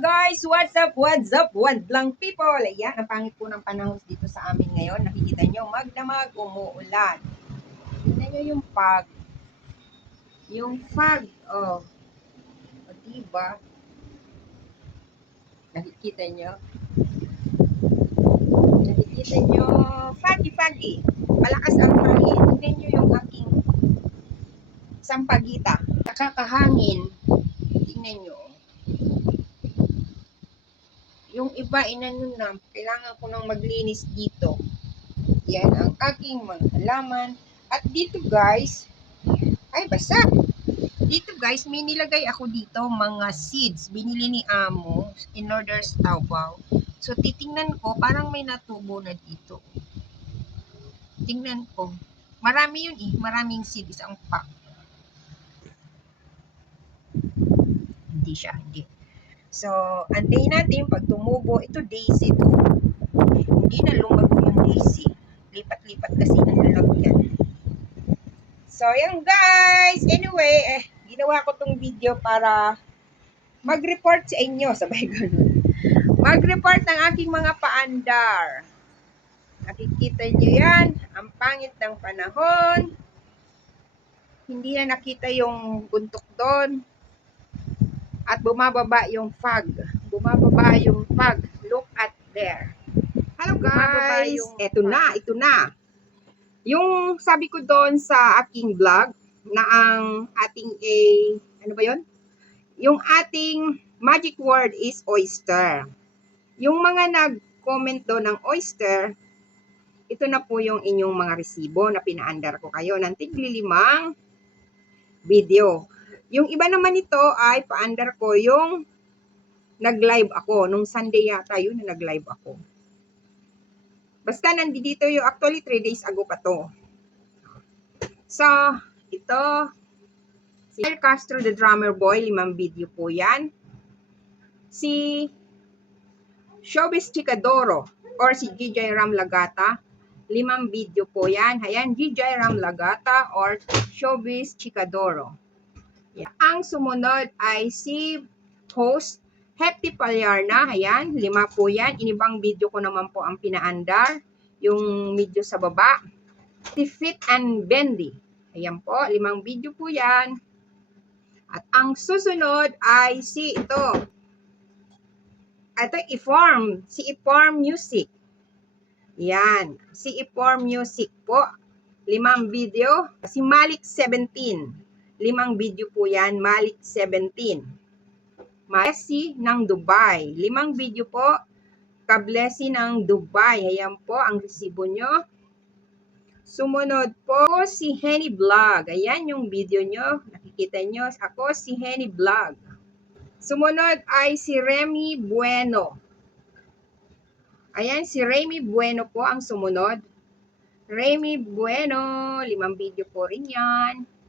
guys! What's up? What's up? Wadlang people! Ayan, ang pangit po ng panahon dito sa amin ngayon. Nakikita nyo, magdamag, umuulan. Tignan nyo yung fog. Yung fog, oh. O, diba? Nakikita nyo? Nakikita nyo, foggy, foggy. Malakas ang hangin. Tignan nyo yung aking sampagita. Nakakahangin. Tingnan nyo. Yung iba, inano na, kailangan ko nang maglinis dito. Yan ang aking mga halaman. At dito guys, ay basa. Dito guys, may nilagay ako dito mga seeds. Binili ni Amo in order sa Taobao. So titingnan ko, parang may natubo na dito. Tingnan ko. Marami yun eh. Maraming seed. Isang pack. Hindi siya. Hindi. So, antayin natin pag tumubo. Ito daisy to. Hindi na lumago yung daisy. Lipat-lipat kasi ng lalagyan. So, yan guys. Anyway, eh, ginawa ko tong video para mag-report sa inyo. Sabay ganun. Mag-report ng aking mga paandar. Nakikita nyo yan. Ang pangit ng panahon. Hindi na nakita yung buntok doon. At bumababa yung fog. Bumababa yung fog. Look at there. Hello guys! Ito fog. na, ito na. Yung sabi ko doon sa aking vlog na ang ating a ano ba 'yon? Yung ating magic word is oyster. Yung mga nag-comment doon ng oyster, ito na po yung inyong mga resibo na pinaandar ko kayo ng tiglilimang video. Yung iba naman ito ay paandar ko yung nag-live ako. Nung Sunday yata yun na nag-live ako. Basta nandito yung actually 3 days ago pa to. So, ito si El Castro the Drummer Boy, limang video po yan. Si Showbiz Chicadoro or si GJ Ram Lagata, limang video po yan. Ayan, GJ Ram Lagata or Showbiz Chicadoro. Yan. Ang sumunod ay si host Happy Palyarna. Ayan, lima po yan. Inibang video ko naman po ang pinaandar. Yung video sa baba. Si Fit and Bendy. Ayan po, limang video po yan. At ang susunod ay si ito. Ito, Iform. Si Iform Music. Yan. Si Iform Music po. Limang video. Si Malik 17. Limang video po yan. Malik 17. Messi ng Dubai. Limang video po. Kablesi ng Dubai. Ayan po ang resibo nyo. Sumunod po si Henny Vlog. Ayan yung video nyo. Nakikita nyo. Ako si Henny Vlog. Sumunod ay si Remy Bueno. Ayan, si Remy Bueno po ang sumunod. Remy Bueno. Limang video po rin yan.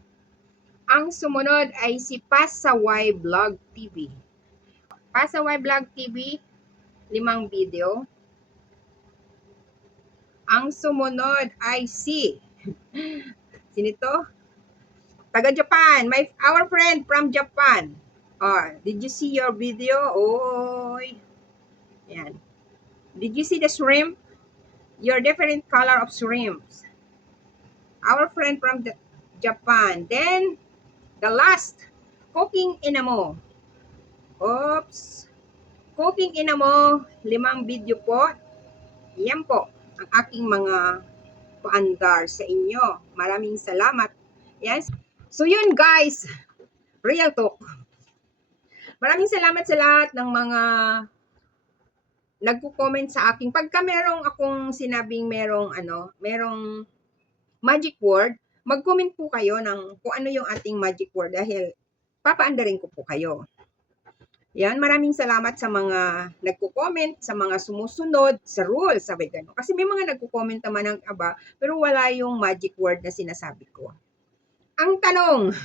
Ang sumunod ay si Pasaway Vlog TV. Pasaway Vlog TV, limang video. Ang sumunod ay si Sinito? Taga Japan. My our friend from Japan. Oh, did you see your video? Oy. Yan. Did you see the shrimp? Your different color of shrimps. Our friend from the Japan. Then the last, cooking inamo. Oops. Cooking inamo, limang video po. Yan po ang aking mga paandar sa inyo. Maraming salamat. Yes. So yun guys, real talk. Maraming salamat sa lahat ng mga nagko-comment sa akin. Pagka merong akong sinabing merong ano, merong magic word, mag-comment po kayo ng kung ano yung ating magic word dahil papaandarin ko po kayo. Yan, maraming salamat sa mga nagko-comment, sa mga sumusunod sa rules, sabi gano'n. Kasi may mga nagko-comment naman ng aba, pero wala yung magic word na sinasabi ko. Ang tanong,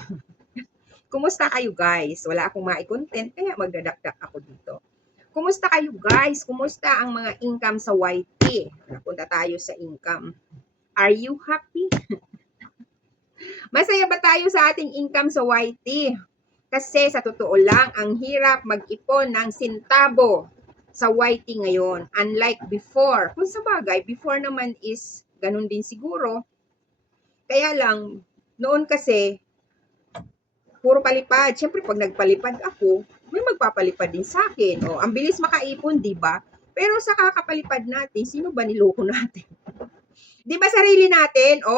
kumusta kayo guys? Wala akong mai-content, kaya magdadakdak ako dito. Kumusta kayo guys? Kumusta ang mga income sa YT? Napunta tayo sa income. Are you happy? Masaya ba tayo sa ating income sa YT? Kasi sa totoo lang, ang hirap mag-ipon ng sintabo sa YT ngayon. Unlike before. Kung sa bagay, before naman is ganun din siguro. Kaya lang, noon kasi, puro palipad. Siyempre, pag nagpalipad ako, may magpapalipad din sa akin. O, ang bilis makaipon, di ba? Pero sa kakapalipad natin, sino ba niloko natin? di ba sarili natin? O,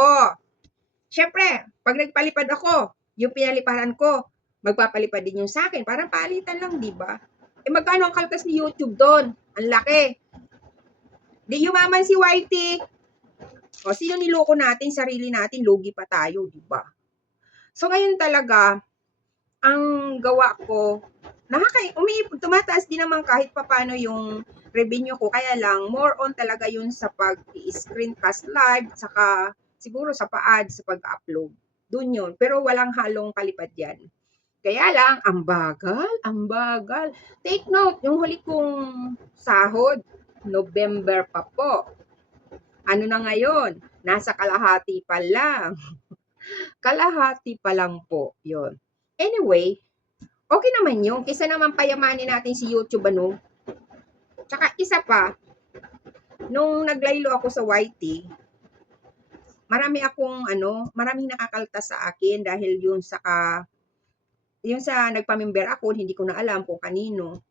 siyempre, pag nagpalipad ako, yung pinaliparan ko, magpapalipad din yung sa akin. Parang palitan lang, di ba? Eh, magkano ang kaltas ni YouTube doon? Ang laki. Di yumaman si Whitey. O, sino niloko natin? Sarili natin, lugi pa tayo, di ba? So, ngayon talaga, ang gawa ko, nakaka umiipon, tumataas din naman kahit papano yung revenue ko. Kaya lang, more on talaga yun sa pag-screencast live, saka siguro sa pa-add, sa pag-upload. Doon yun. Pero walang halong palipad yan. Kaya lang, ang bagal, ang bagal. Take note, yung huli kong sahod, November pa po. Ano na ngayon? Nasa kalahati pa lang. kalahati pa lang po. Yon. Anyway, okay naman yun. Kisa naman payamanin natin si YouTube, ano? Tsaka isa pa, nung naglaylo ako sa YT, marami akong ano, maraming nakakaltas sa akin dahil yun sa ka, yun sa nagpamember ako, hindi ko na alam kung kanino.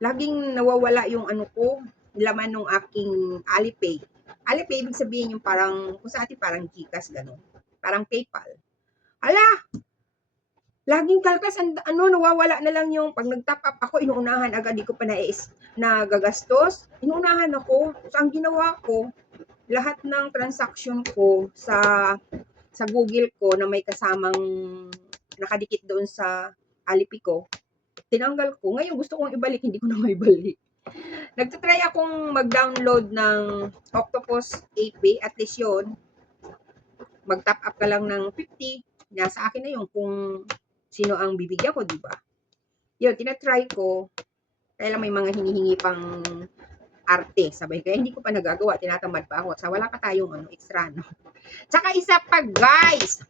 Laging nawawala yung ano ko, laman ng aking Alipay. Alipay, ibig sabihin yung parang, kung sa atin parang Gcash, gano'n. Parang PayPal. Ala! Laging kalkas, ang- ano, nawawala na lang yung, pag nag-top up ako, inuunahan agad, di ko pa nais, nagagastos. Inuunahan ako. So, ang ginawa ko, lahat ng transaction ko sa sa Google ko na may kasamang nakadikit doon sa Alipay ko, tinanggal ko. Ngayon, gusto kong ibalik, hindi ko na maibalik. Nagtatry akong mag-download ng Octopus AP, at least yun. Mag-top up ka lang ng 50, nasa akin na yun kung sino ang bibigyan ko, di ba? Yun, tinatry ko. Kaya lang may mga hinihingi pang arte, sabay. Kaya hindi ko pa nagagawa, tinatamad pa ako. Sa wala pa tayong ano, extra, no? Tsaka isa pa, guys,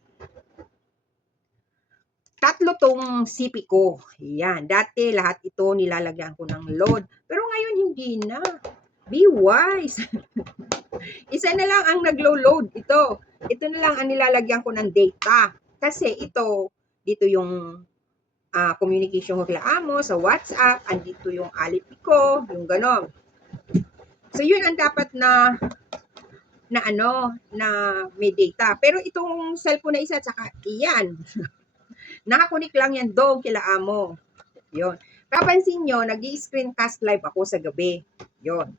tatlo tong CP ko. Yan. Dati, lahat ito nilalagyan ko ng load. Pero ngayon, hindi na. Be wise. Isa na lang ang naglo-load. Ito. Ito na lang ang nilalagyan ko ng data. Kasi ito, dito yung ah, communication ko kila Amo sa WhatsApp. Andito yung Alipi ko. Yung ganon. So, yun ang dapat na na ano, na may data. Pero itong cellphone na isa, tsaka iyan. Nakakunik lang yan doon kila amo. Yon. Papansin nyo, nag screencast live ako sa gabi. Yon.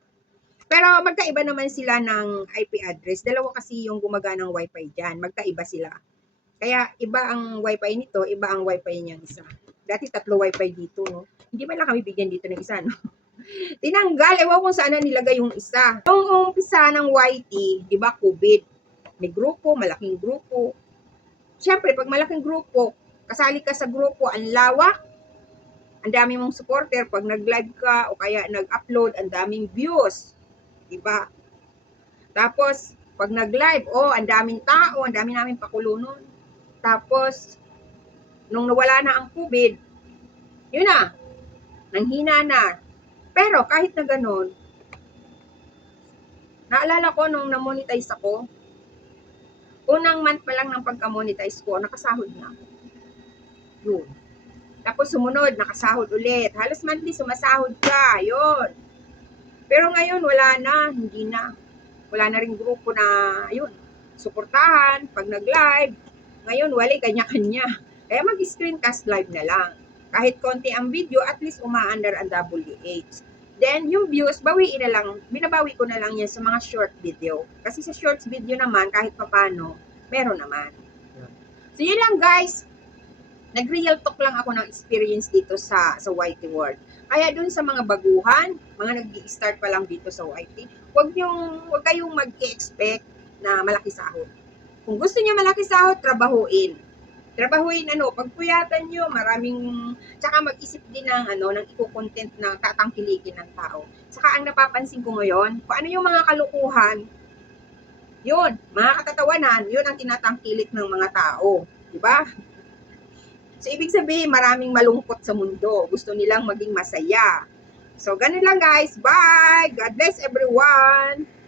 Pero magkaiba naman sila ng IP address. Dalawa kasi yung gumagana ng wifi dyan. Magkaiba sila. Kaya iba ang wifi nito, iba ang wifi niyang isa. Dati tatlo wifi dito, no? Hindi man lang kami bigyan dito ng isa, no? Tinanggal, ewan kung saan na nilagay yung isa. Yung umpisa ng YT, di ba, COVID. May grupo, malaking grupo. Siyempre, pag malaking grupo, kasali ka sa grupo, ang lawak, ang dami mong supporter, pag nag-live ka o kaya nag-upload, ang daming views. Diba? Tapos, pag nag-live, oh, ang daming tao, ang dami namin pakulo nun. Tapos, nung nawala na ang COVID, yun na, nanghina na. Pero kahit na ganun, naalala ko nung na-monetize ako, unang month pa lang ng pagka-monetize ko, nakasahod na. Yun. Tapos sumunod, nakasahod ulit. Halos monthly sumasahod ka. Yun. Pero ngayon, wala na. Hindi na. Wala na rin grupo na, yun, suportahan, pag nag-live. Ngayon, wala, kanya-kanya. Kaya mag-screencast live na lang. Kahit konti ang video, at least umaandar ang WH. Then, yung views, bawiin na lang, binabawi ko na lang yan sa mga short video. Kasi sa shorts video naman, kahit papano, meron naman. So, yun lang guys. Nag-real talk lang ako ng experience dito sa sa YT World. Kaya dun sa mga baguhan, mga nag-start pa lang dito sa YT, huwag yung huwag kayong mag-expect na malaki sahod. Kung gusto niyo malaki sahod, trabahuin. Trabahuin ano, pagpuyatan niyo, maraming tsaka mag-isip din ng ano, ng iko-content na tatangkilikin ng tao. Tsaka ang napapansin ko ngayon, kung ano yung mga kalukuhan, yun, mga katatawanan, yun ang tinatangkilik ng mga tao. Di ba? So, ibig sabihin, maraming malungkot sa mundo. Gusto nilang maging masaya. So, ganun lang guys. Bye! God bless everyone!